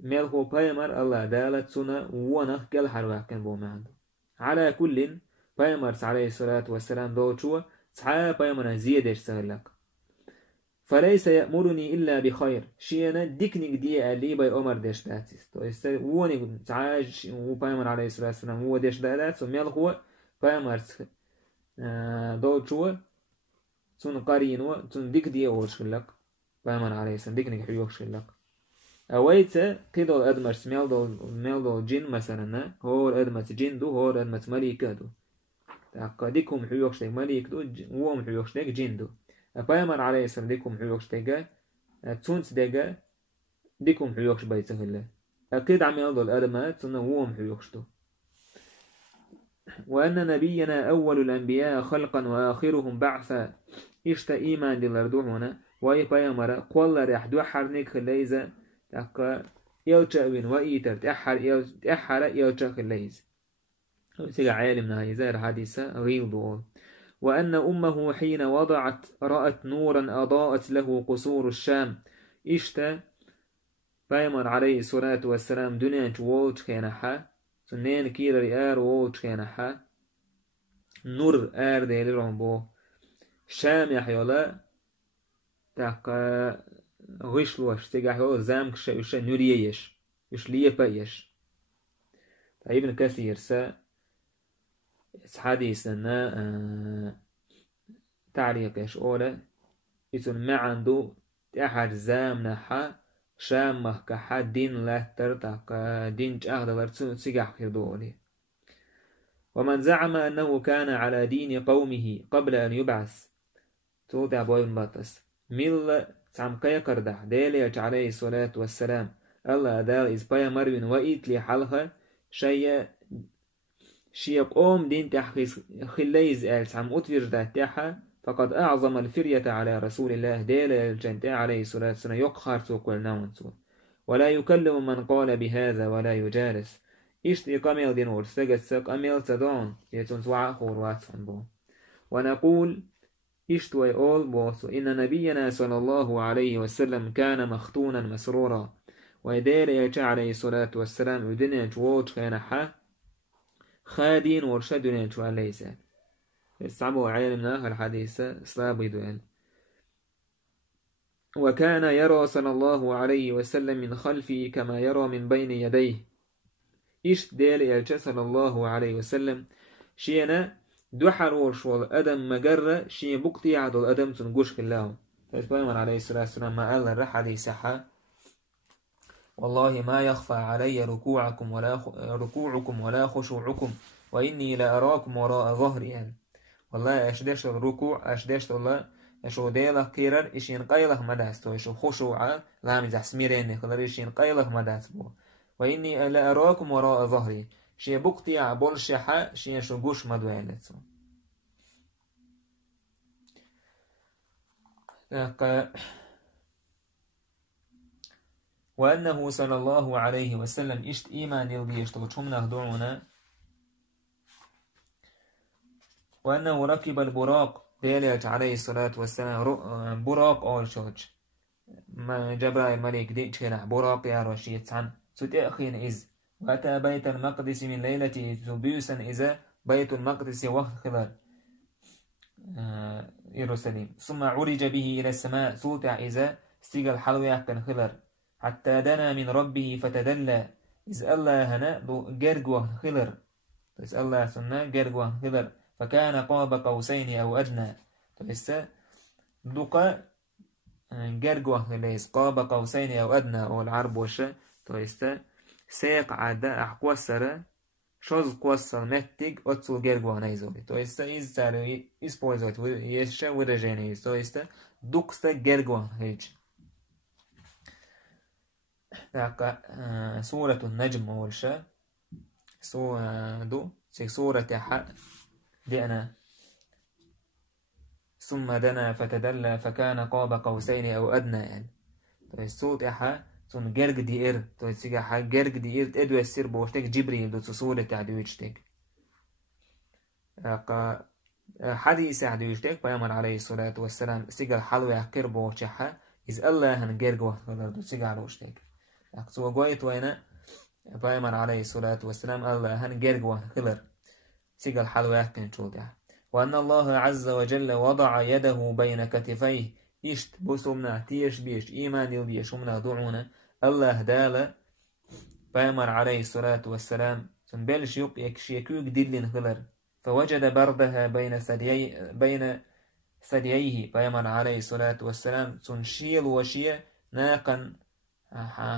ملهو بايمر الله دالت سنة ونخ قل حرواكن بو معندو. على كل بايمر عليه الصلاة والسلام دوتشوا تعا بايمر زيادش سهلك فليس يأمرني إلا بخير شينا ديكنيك دي اللي باي أمر ديش داتيس تو است وني تعاج وبايمر عليه الصلاة والسلام هو ديش داتس وميل هو بايمر دوتشوا تون قرينو تون ديك دي أورشلك بايمر عليه السلام ديكنيك حيوشلك أويت كده أدمر ميل دول جن مثلا هو أدمت جن دو هو أدمت مليكة دو ديكم حيوكش مليك دو وهم حيوكش جن دو بايمر عليه السلام ديكم حيوكش تونس ديجا ديكم حيوكش بيته الله أكيد عم يضل أدمات سنة وهم حيوكش دو. وأن نبينا أول الأنبياء خلقا وآخرهم بعثا إشت إيمان دي لردوهنا وأي بايمر قول رح دو حرنك خليزة تاكا يلتشأوين وإيتر تأحر يلتشأ خليز سيقى عالمنا هيزار حديثة غير دول. وأن أمه حين وضعت رأت نورا أضاءت له قصور الشام إشتا بايمر عليه الصلاة والسلام دنيا وولج كينحا سنين كير رئار وولج كينحا نور آر ديلي رمبو شام يحيولا تاقا غشلوش تيجا حيولا زامك شا نورييش يش ليبايش ابن كثير حديثنا تعليقش أولى يسون ما عنده تحر زامنا حا شامه كحا دين لاتر تاقا دين جاهد لرسون سيقاح كردولي ومن زعم أنه كان على دين قومه قبل أن يبعث توضع بوين بطس مل سامقيا كردح ديليج عليه الصلاة والسلام الله دال إزبايا مروين وإيت لي حلقة شيء قوم دين تحقيس خليز سام أتفر تحا فقد أعظم الفرية على رسول الله ديليج جنتي عليه الصلاة والسلام يقخر سوق والنون ولا يكلم من قال بهذا ولا يجالس إشتي قميل دين ورسجت سق أميل تدون يتون سواء خوروات بو ونقول إشتوي أول بوثو إن نبينا صلى الله عليه وسلم كان مختونا مسرورا ويدير يجع عليه الصلاة والسلام ودنيا جووج كان حا خادين ورشد دنيا جو ليس الصعب علمنا الحديث صلاب دوال وكان يرى صلى الله عليه وسلم من خلفه كما يرى من بين يديه إيش ديل يلجأ صلى الله عليه وسلم شينا دوحر ورشوال أدم مجرة شي بقتي عدو الأدم تنقوش كلاهم فإسبايمر عليه الصلاة والسلام ما قال الرح عليه سحا والله ما يخفى علي ركوعكم ولا خشوعكم وإني لأراكم وراء ظهري يعني. والله أشدش الركوع أشدش الله أشو ديله كيرر إشين قيله مداستو إشو خشوعا لام زحسميرين خلال إشين قيله مداستو وإني لأراكم وراء ظهري شي بقتي عبول شحا شي شو قوش مدوينتو وأنه صلى الله عليه وسلم إشت إيمان يلدي يشتغلهم نهدعونا وأنه ركب البراق ديلت عليه الصلاة والسلام براق أول شوج ما جبرائيل ملك دي تشينح براق يا رشيد عن ستأخين إذ وأتى بيت المقدس من ليلة ثبيوسا إذا بيت المقدس وقت خلال يروسليم ثم عرج به إلى السماء سوطع إذا استيق الحلوية كان خلال حتى دنا من ربه فتدلى إذ الله هنا جرجوه خلر إذ الله سنة جرجوه خلر فكان قاب قوسين أو أدنى فلسه دقا جرجوه خليس قاب قوسين أو أدنى أو العرب وشة فلسه سيق عدا أحقوسر شوز قوسر متج أتصل جرجوه نيزولي فلسه إذ ساري إذ بوزوت يشة ورجاني فلسه دقسة جرجوه هيج سورة النجم والشا سورة حق دينا ثم دنا فتدلى فكان قاب قوسين أو أدنى يعني سورة حق سون جرج دير سيجا حق جرج دير تدوي السير بوشتك جبريل دو سورة تعدويشتك حديث تعدويشتك بيامر عليه الصلاة والسلام سيجا الحلوة يحكر بوشتها إذ الله هنجرج وحده سيجا علوشتك أقصوا قويت وينا بايمر عليه الصلاة والسلام الله هن جرجوه خلر سيق الحلوة يحكي شوطها وأن الله عز وجل وضع يده بين كتفيه يشت بسمنا تيش بيش إيمان يلبيش ومنا دعونا الله دالا بايمر عليه الصلاة والسلام سنبلش يكشيكوك دلين خلر فوجد بردها بين ثدييه بايمر عليه الصلاة والسلام سنشيل وشي ناقا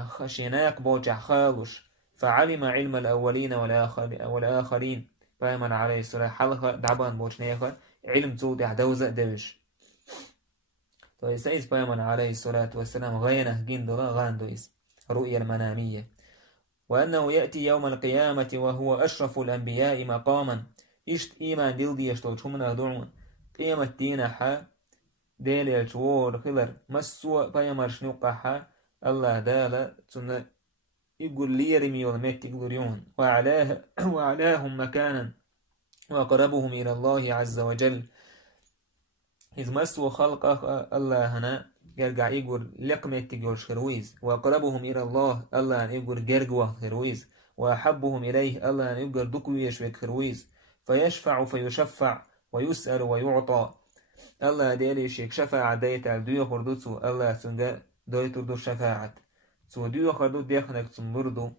خشيناك بوجع خالوش فعلم علم الأولين والآخرين بايمن عليه الصلاة حلقة دعبان بوجنيخة علم توضع دوزة دوش فإسايس بايمن عليه الصلاة والسلام غينه جندلا غاندويس رؤية المنامية وأنه يأتي يوم القيامة وهو أشرف الأنبياء مقاما إشت إيمان دلدي يشتوشمنا دعون قيمة دينا حا ديل يلشوور خلر مسوى بايمر شنوقا حا الله دالا تنا يقول ليرمي والميت يقولون وأعلاهم مكانا وأقربهم إلى الله عز وجل إذ مسوا خلق الله هنا يرجع يقول لقمة تقول شرويز، وأقربهم إلى الله الله أن يقول جرجوة خرويز، وأحبهم إليه الله أن يقول دكوي يشبك خرويز، فيشفع فيشفع ويسأل ويعطى الله ديالي شيك شفاعة ديت على ديو خردوتو الله سنجا دويتو دو شفاعة سو ديو خردوت ديخنك تنبردو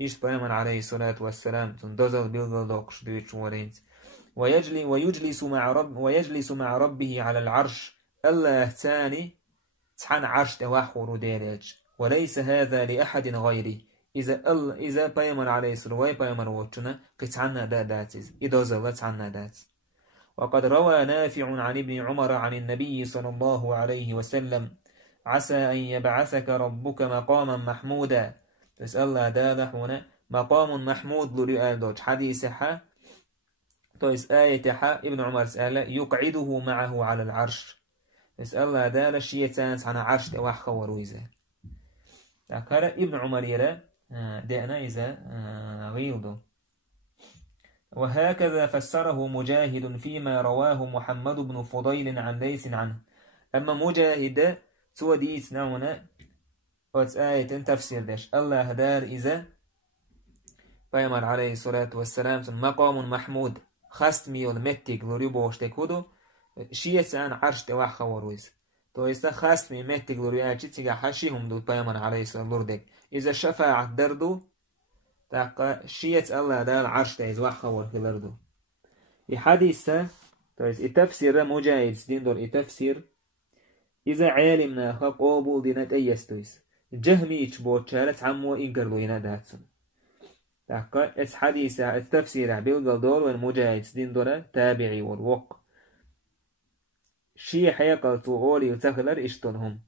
إيش بيمن عليه الصلاة والسلام تندزل بالغلوكش ديوش ورينت ويجلس مع ربه على العرش الله ثاني تحن عرش توحور ديريج، وليس هذا لأحد غيري. إذا بيمن عليه الصلاة بيمن وطنا قتعنا داتز إذا زلت عنا دات. وقد روى نافع عن ابن عمر عن النبي صلى الله عليه وسلم عسى أن يبعثك ربك مقاما محمودا. تسأل الله داله هنا مقام محمود لرئال دوج حديث حا تويس آية حا ابن عمر سأل يقعده معه على العرش. تسأل الله داله الشيطان عن عرش توحخ ورويزه. قال ابن عمر يلا دعنا إذا غيلده. وهكذا فسره مجاهد فيما رواه محمد بن فضيل عن ليث عنه. أما مجاهد سوديت نونا آية تفسير داش الله دار إذا بيمر عليه الصلاة والسلام مقام محمود خست ميول متك لريبوش تكودو شيئا عرش توحخ ورويز. تو إذا خست مي متك لرياجي تيجا حشيهم دو بيمر عليه الصلاة والسلام إذا شفاعة دردو تاقا شيت الله دال عرش تايز وحخا ورخلردو. الحديثة تايز التفسير مجاهد دين دول التفسير إذا عالمنا قابل دينات أيستويس جهمي إتشبوت شارت عمو إنكرلو يناداتسون. تاقا الحديثة التفسير بيلغل دول والمجاهد دين دول تابعي والوق شي حيقلتو أولي وتخلر إشتونهم.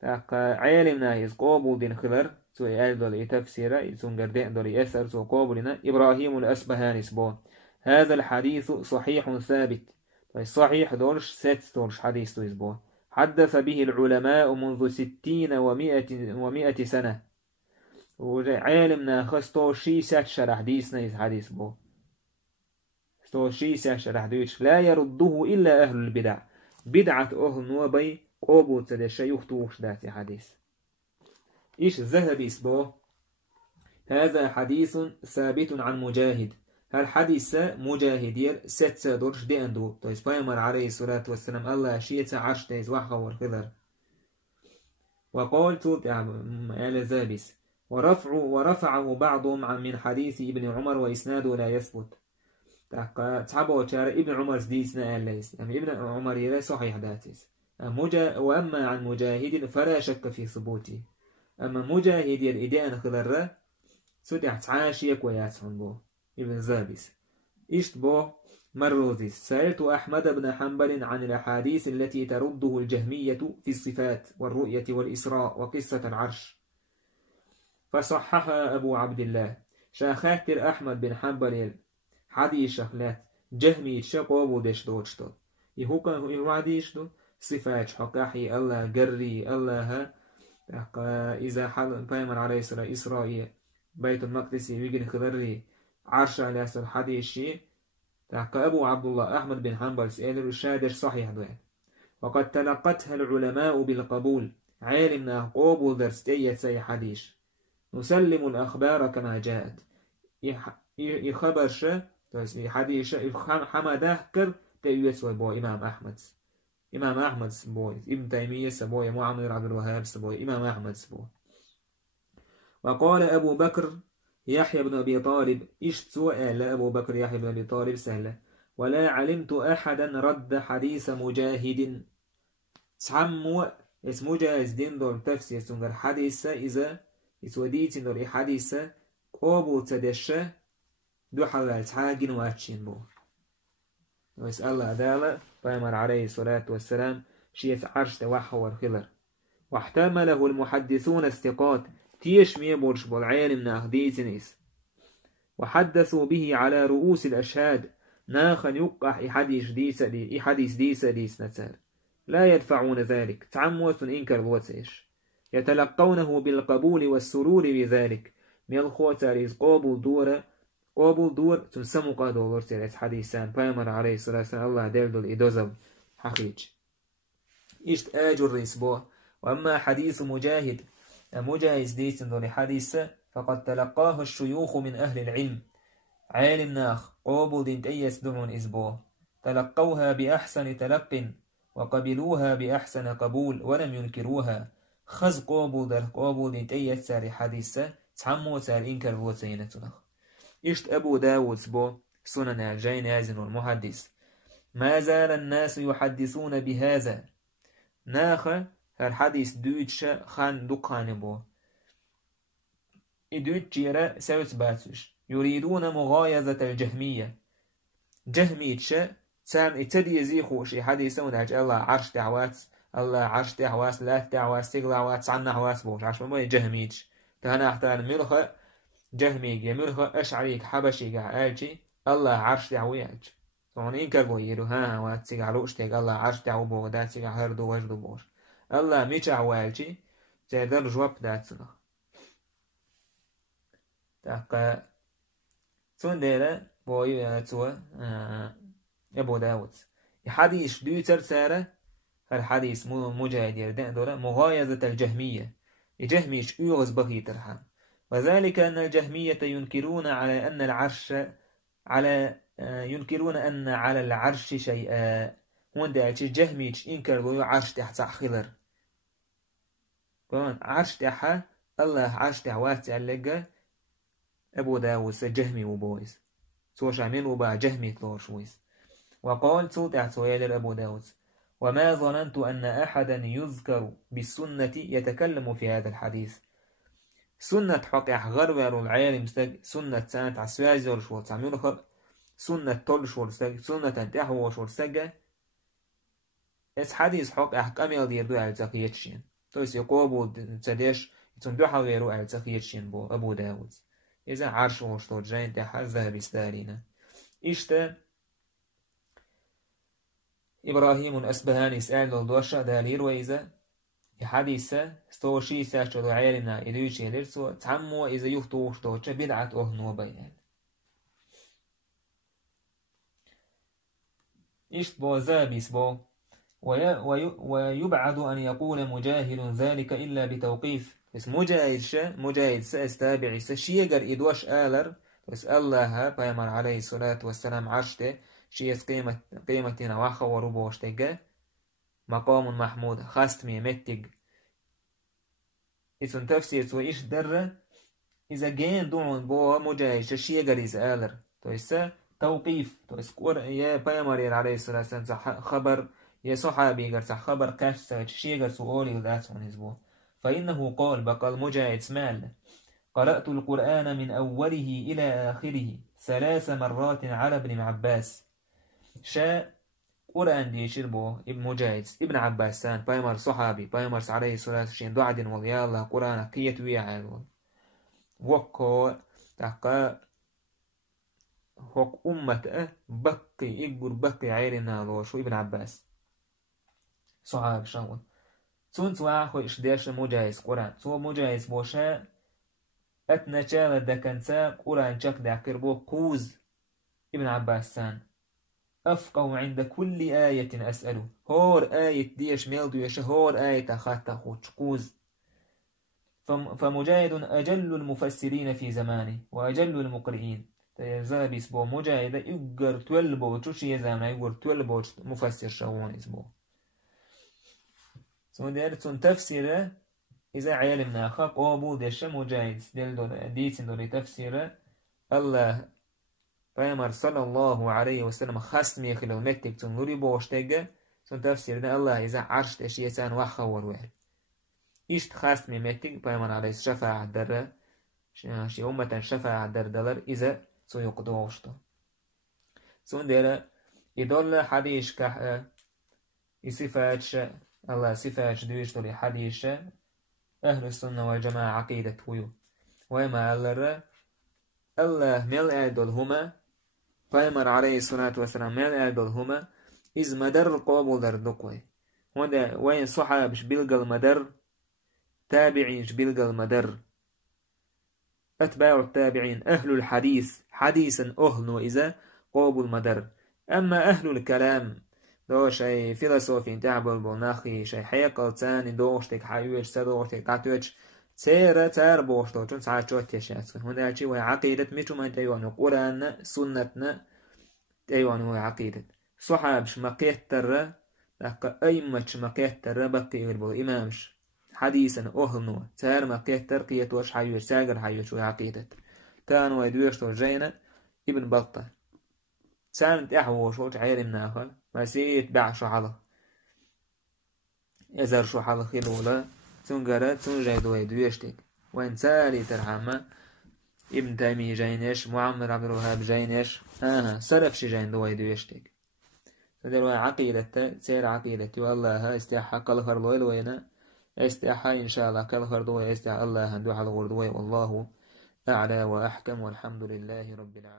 تاقا عالمنا إذ قابل دين خلر سوى دولي تفسيره يسون قردين دولي أثر سوى قابلنا إبراهيم الأسبهاني سبون. هذا الحديث صحيح ثابت. صحيح دولش ست دولش حديث سبون حدث به العلماء منذ 60 و100 سنة. وعالمنا خستو شي سات شرح ديسنا حديث بو ستو شي سات شرح ديش لا يرده إلا أهل البدع. بدعة أهل نوبي قابل تدشى يختوش داتي حديث. إيش الذهبي اسبوه هذا حديث ثابت عن مجاهد. هالحديث مجاهد ير ست درش دي اندو تويس بيمر عليه الصلاة والسلام الله شيئة عرش تيز وحا والخضر. وقلت آل ذابس ورفعه بعضهم من حديث ابن عمر وإسناده لا يثبت. تحبه شار ابن عمر زديسنا آل ليس ابن عمر يرى صحيح داتيس. وأما عن مجاهد فلا شك في ثبوته. أما مجاهد الإدان خلال سودع تعاشيك وياسعن بو ابن زابس إشت بو مروذيس سألت أحمد بن حنبل عن الأحاديث التي ترده الجهمية في الصفات والرؤية والإسراء وقصة العرش فصححها أبو عبد الله. شاخاتر أحمد بن حنبل حديث شخلات جهمي شقوبو دش دوشتو يهوكا يوعديش دو صفات حقاحي الله قري الله إذا حل بيمر عليه الصلاة إسرائيل بيت المقدس يجن خضري عرش على أسر حديث شيء أبو عبد الله أحمد بن حنبل سئل الشادر صحيح دوين. وقد تلقتها العلماء بالقبول عالمنا قوبو درستية سي حديث نسلم الأخبار كما جاءت يخبر شيء حديث حمده كر تيوسوي بو إمام أحمد سبوي ابن تيمية سبوي معمر عبد الوهاب سبوي إمام أحمد سبوي. وقال أبو بكر يحيى بن أبي طالب إشت سؤال أبو بكر يحيى بن أبي طالب سهلة ولا علمت أحدا رد حديث مجاهد سعمو اسم مجاهد دين دور تفسير سنجر حديث إذا يسوديت دور حديث قابو تدشة دو حلال تحاجن واتشين بو. ويسأل الله دالة بيمر عليه الصلاة والسلام شيء عرش توحى والخلر. واحتمله المحدثون الثقات تيش ميبورش بالعالم ناخديتنيس وحدثوا به على رؤوس الأشهاد ناخن يقح إحاديث ديس نتسال لا يدفعون ذلك تعموت إنكر الوتيش يتلقونه بالقبول والسرور بذلك من الخوتاريز قابل دور تنسمو قادو لورتيريس حديثان بيمر عليه الصلاة والسلام الله ديردو الإدوزب حقيج إشت آجر ريسبو. وأما حديث مجاهد ديس دون حديث فقد تلقاه الشيوخ من أهل العلم عالم ناخ قوبو دين تيس دعون إسبو تلقوها بأحسن تلق وقبلوها بأحسن قبول ولم ينكروها خز قوبو دين تيس ساري حديث تحمو سار إنكر بوتينتنا. إشت أبو داود سبو سنن الجين يازن المحدث ما زال الناس يحدثون بهذا ناخ الحديث دوتش خان دقان بو إدوت جيرا سوت باتش يريدون مغايزة الجهمية جهميتش سان اتدي يزيخو شي حديثون هاج الله عرش دعوات الله عرش دعوات لا دعوات سيغلاوات عنا حواس بوش عش ما جهميتش تهنا احتان ملخ جهمي ملخ اشعريك حبشي قاعدجي الله عرش دعوياج طبعا إنكر بو يرو ها وات سيغالوش تيغ الله عرش دعو بو دات سيغا هردو وجدو بوش الله ميچع والجي تقدر جواب داتنا تاقا تندير بوي توا أبو داود حديث دوتر سارة الحديث مجاهد يردن دورة مغايزة الجهمية الجهميش يغز بغي ترحم وذلك أن الجهمية ينكرون على أن العرش ينكرون أن على العرش شيئا هون داعش الجهميش إنكر بوي عرش تحت خلر عرش تحت الله عرش تحوات علقة أبو داود سجهمي وبويس سوش عمين وبا جهمي تلوش ويس. وقال صوت اعتويل أبو داود وما ظننت أن أحدا يذكر بالسنة يتكلم في هذا الحديث سنة حقيق غرور العالم سنة سنة عسوازي ورشول تعمل خب سنة تلش ورسج سنة تحوش ورسج اس حديث حقيق كامل ديردو على تقيتشين تويس يقوبو تدش يتندو حغيرو على تقيتشين بو أبو داود إذا عرش وشتو جاين تحت ذهب استارينا إشتا إبراهيم الأسبهاني سأل الدوشة دالير وإذا حديثة ستوشي ساشتو عيرنا إدوشي لرسو تعمو إذا يفتو وشتوشة بدعة أهنو بيان إشت بو زابيس بو ويبعد أن يقول مجاهد ذلك إلا بتوقيف بس مجاهد سأستابعي سشيقر إدوش آلر بس الله بيمر عليه الصلاة والسلام عشته شيس قيمتنا واخا وربوشتك مقام محمود خاستمي متق إذن تفسير سو إيش در إذا جين دون بو مجاهد شيقر إز آلر تويس توقيف تويس يا بيمر عليه الصلاة والسلام خبر يا صحابي قرص خبر كاش شيقر سؤالي وذات عن هزبو فإنه قال بقى مجاهد سمال قرأت القرآن من أوله إلى آخره 3 مرات على ابن عباس شاء قرآن دي شربو ابن مجاهد ابن عباسان بايمر صحابي بايمر عليه الصلاة والسلام دعد واليا الله قرآن كيت ويعال وكو تحقا هوك أمة بقي إقبر بقي عيرنا لوشو ابن عباس صحاب شاول تون تواخو إشداش مجاهد قرآن تو مجاهد بوشا أتنشال دكانتا قرآن شك داكر بو قوز ابن عباسان أفقه عند كل آية أسأله هور آية ديش ميلدو يشا هور آية أخاتا خوش قوز فمجاهد أجل المفسرين في زمانه وأجل المقرئين زابيس بو مجاهد يقر تولبو تشي زمانه يقر تولبو مفسر شوون اسمه سو ديرتون تفسيره إذا علمنا خاق أبو ديش مجاهد ديتين دولي تفسيره الله فيمر صلى الله عليه وسلم خاصمي خلال مكتك تنوري بوشتك سن تفسيرنا الله إذا عرشت أشياء وخور وحل إيشت خاصمي مكتك فيمر عليه شفاعة در شي أمة شفاعة در دلر إذا سيقضوشت سن دير يدل حديث كح يصفات الله صفات دويش دولي حديث أهل السنة والجماعة عقيدة ويو وما الله مل أدلهما فيمر عليه الصلاة والسلام مل أدلهما إذ مدر قابل در دقوي وده وين صحابش بلغ المدر تابعينش بلغ المدر أتباع التابعين أهل الحديث حديثا أهل وإذا قابل مدر أما أهل الكلام دو شيء فيلسوفي تعبر بوناخي شيء حيقل تاني دوشتك حيوش سدوشتك تعتوش تير بوشتو تون ساعات شو تيشاتس هنا شيء وهي عقيدة ميتو ما تيوانو قرآن سنتنا تيوانو هي عقيدة صحابش مقيتر لك أي مش مقيتر بقي يربو إمامش حديثا أهنو تير مقيتر قيتوش حيوش ساقر حيوش وهي عقيدة كانوا يدوشتو جينا ابن بطة سانت احوش وش عير مناخل ما سيت باع شو حلق ازر شو حلق يلولا تنقرأ تنجي دوي دويشتك وين سالي ترحمة ابن تيمية جينيش معمر عبد الوهاب جينيش سلف شي جين دوي دويشتك فدلوي عقيدة سير عقيدة والله استيحا كالخر لويل وينا استيحا إن شاء الله كالخر دوي استيحا الله هندو حلق دوي والله أعلى وأحكم والحمد لله رب العالمين.